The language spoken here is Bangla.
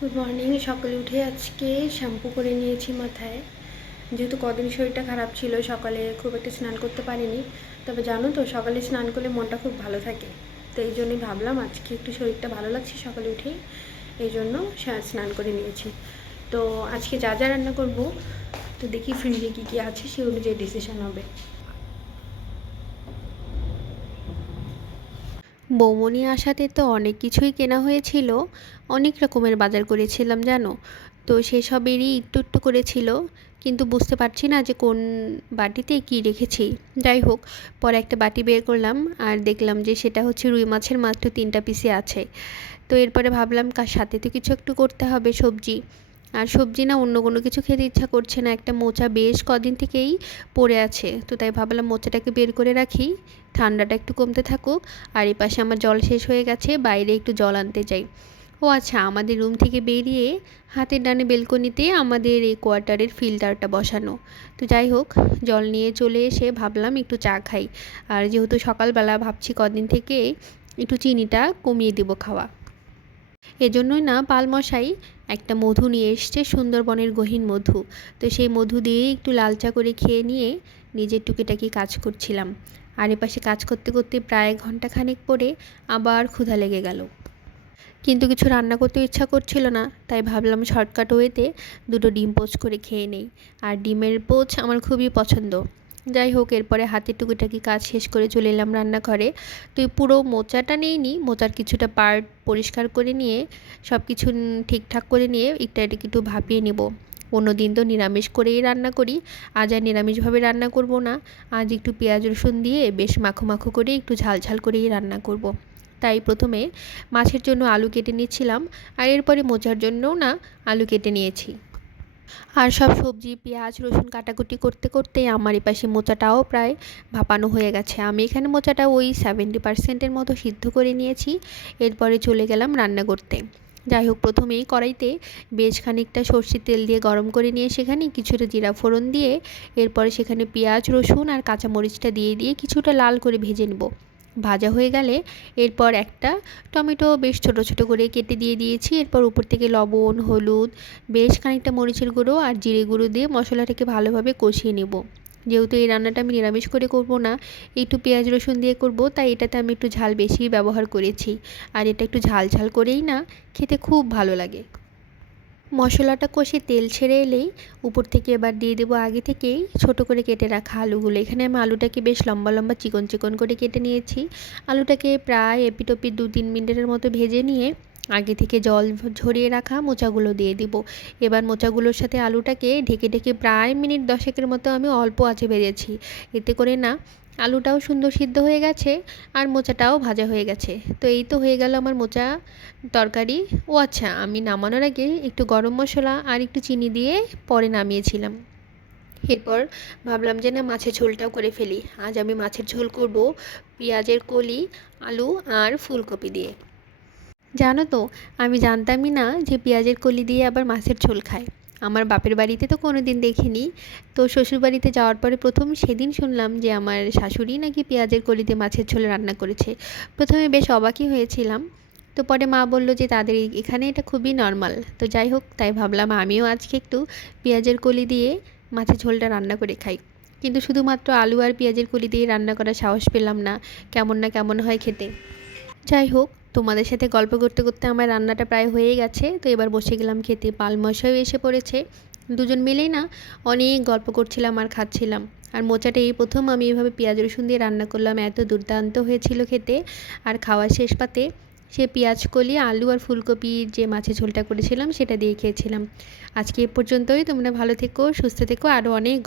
Good morning. সকালে উঠে আজকে শ্যাম্পু করে নিয়েছি মাথায়, যেহেতু কদিন শরীরটা খারাপ ছিল। সকালে খুব একটা স্নান করতে পারিনি, তবে জানো তো সকালে স্নান করলে মনটা খুব ভালো থাকে। তো এই জন্যই ভাবলাম আজকে একটু শরীরটা ভালো লাগছে সকালে উঠেই, এই জন্য স্নান করে নিয়েছি। তো আজকে যা যা রান্না করব, তো দেখি ফ্রিজে কী কী আছে সেই অনুযায়ী ডিসিশন হবে। বৌমনি আসাতে তো অনেক কিছুই কেনা হয়েছিল, অনেক রকমের বাজার করেছিলাম জানো। তো সেসবেরই একটু একটু করেছিল, কিন্তু বুঝতে পারছি না যে কোন বাটিতে কি রেখেছি। যাই হোক, পরে একটা বাটি বের করলাম আর দেখলাম যে সেটা হচ্ছে রুই মাছের মাত্র 3টা পিসে আছে। তো এরপরে ভাবলাম কার সাথে তো কিছু একটু করতে হবে সবজি, আর সবজি না অন্য কোনো কিছু খেতে ইচ্ছা করছে না। একটা মোচা বেশ কদিন থেকেই পড়ে আছে, তো তাই ভাবলাম মোচাটাকে বের করে রাখি, ঠান্ডাটা একটু কমতে থাকুক। আর এই পাশে আমার জল শেষ হয়ে গেছে, বাইরে একটু জল আনতে যাই। ও আচ্ছা, আমাদের রুম থেকে বেরিয়ে হাতের ডানে বেলকনিতে আমাদের এই কোয়ার্টারের ফিল্টারটা বসানো। তো যাই হোক, জল নিয়ে চলে এসে ভাবলাম একটু চা খাই। আর যেহেতু সকালবেলা ভাবছি কদিন থেকে একটু চিনিটা কমিয়ে দেবো খাওয়া, এজন্যই না পালমশাই একটা মধু নিয়ে এসছে, সুন্দরবনের গহীন মধু। তো সেই মধু দিয়ে একটু লাল চা করে খেয়ে নিয়ে নিজের টুকিটাকি কাজ করছিলাম। আর এপাশে কাজ করতে করতে প্রায় ঘন্টাখানেক পরে আবার ক্ষুধা লেগে গেল, কিন্তু কিছু রান্না করতে ইচ্ছা করছিল না। তাই ভাবলাম শর্টকাট ওয়েতে দুটো ডিম পোচ করে খেয়ে নেই। আর ডিমের পোচ আমার খুবই পছন্দ। যাই হোক, এরপরে হাতে টুকিটাকি কাজ শেষ করে চলে এলাম রান্নাঘরে। তো এই পুরো মোচাটা নিইনি, মোচার কিছুটা পার্ট পরিষ্কার করে নিয়ে সব কিছু ঠিকঠাক করে নিয়ে এটাকে একটু ভাপিয়ে নেব। অন্য দিন তো নিরামিষ করেই রান্না করি, আজ আর নিরামিষভাবে রান্না করব না। আজ একটু পেঁয়াজ রসুন দিয়ে বেশ মাখো মাখো করে একটু ঝাল ঝাল করেই রান্না করব। তাই প্রথমে মাছের জন্য আলু কেটে নিচ্ছিলাম, আর এরপরে মোচার জন্যও না আলু কেটে নিয়েছি। আর সব সবজি পেঁয়াজ রসুন কাটাকুটি করতে করতে আমার এপাশে মোচাটাও প্রায় ভাপানো হয়ে গেছে। আমি এখানে মোচাটা ওই 70%-এর মতো সিদ্ধ করে নিয়েছি। এরপরে চলে গেলাম রান্না করতে। যাই হোক, প্রথমেই কড়াইতে বেশ খানিকটা সর্ষের তেল দিয়ে গরম করে নিয়ে সেখানে কিছুটা জিরা ফোড়ন দিয়ে এরপরে সেখানে পেঁয়াজ রসুন আর কাঁচামরিচটা দিয়ে দিয়ে কিছুটা লাল করে ভেজে নেব। ভাজা হয়ে গেলে এরপর একটা টমেটো বেশ ছোট ছোট করে কেটে দিয়ে দিয়েছি। এরপর উপর থেকে লবণ হলুদ বেশ খানিকটা মরিচের গুঁড়ো আর জিরে গুঁড়ো দিয়ে মশলাটাকে ভালোভাবে কষিয়ে নেব। যেহেতু এই রান্নাটা আমি নিরামিষ করে করব না, একটু পেঁয়াজ রসুন দিয়ে করব, তাই এটাতে আমি একটু ঝাল বেশি ব্যবহার করেছি। আর এটা একটু ঝাল ঝাল করেই না খেতে খুব ভালো লাগে। মশলাটা কষে তেল ছেড়ে এলেই উপর থেকে এবার দিয়ে দেবো আগে থেকেই ছোট করে কেটে রাখা আলুগুলো। এখানে আমি আলুটাকে বেশ লম্বা লম্বা চিকন চিকন করে কেটে নিয়েছি। আলুটাকে প্রায় এপিটোপিট 2-3 মিনিটের মতো ভেজে নিয়ে আগে থেকে জল ঝরিয়ে রাখা মোচাগুলো দিয়ে দিব। এবার মোচাগুলোর সাথে আলুটাকে ঢেকে ঢেকে প্রায় মিনিট 10-এর মতো আমি অল্প আঁচে ভেজেছি। এতে করে না আলুটাও সুন্দর সিদ্ধ হয়ে গেছে আর মোচাটাও ভাজা হয়ে গেছে। তো এই তো হয়ে গেল আমার মোচা তরকারি। ও আচ্ছা, আমি নামানোর আগে একটু গরম মশলা আর একটু চিনি দিয়ে পরে নামিয়েছিলাম। এরপর ভাবলাম যে না, মাছের ঝোলটাও করে ফেলি। আজ আমি মাছের ঝোল করব পেঁয়াজের কলি, আলু আর ফুলকপি দিয়ে। জানো তো, আমি জানতামই না যে পেঁয়াজের কলি দিয়ে আবার মাছের ঝোল খায়। আমার বাপের বাড়িতে তো কোনো দিন দেখিনি। তো শ্বশুর বাড়িতে যাওয়ার পরে প্রথম সেদিন শুনলাম যে আমার শাশুড়ি নাকি পেঁয়াজের কলি দিয়ে মাছের ঝোল রান্না করেছে। প্রথমে বেশ অবাকই হয়েছিলাম, তো পরে মা বলল যে তাদের এখানে এটা খুবই নর্মাল। তো যাই হোক, তাই ভাবলাম আমিও আজকে একটু পেঁয়াজের কলি দিয়ে মাছের ঝোলটা রান্না করে খাই। কিন্তু শুধুমাত্র আলু আর পেঁয়াজের কলি দিয়ে রান্না করার সাহস পেলাম না, কেমন না কেমন হয় খেতে। যাই হোক, তোমাদের সাথে গল্প করতে করতে আমার রান্নাটা প্রায় হয়ে গেছে। তো এবার বসে গেলাম খেতে। পালমশাইও এসে পড়েছে, দুজন মিলেই না অনেক গল্প করছিলাম আর খাচ্ছিলাম। আর মোচাটা এই প্রথম আমি এভাবে পেঁয়াজ রসুন দিয়ে রান্না করলাম, এত দুর্দান্ত হয়েছিল খেতে। আর খাওয়ার শেষ পাতে সে পেঁয়াজ কলি আলু আর ফুলকপির যে মাছের ঝোলটা করেছিলাম সেটা দিয়ে খেয়েছিলাম। আজকে এ পর্যন্তই। তোমরা ভালো থেকো, সুস্থ থেকো, আরও অনেক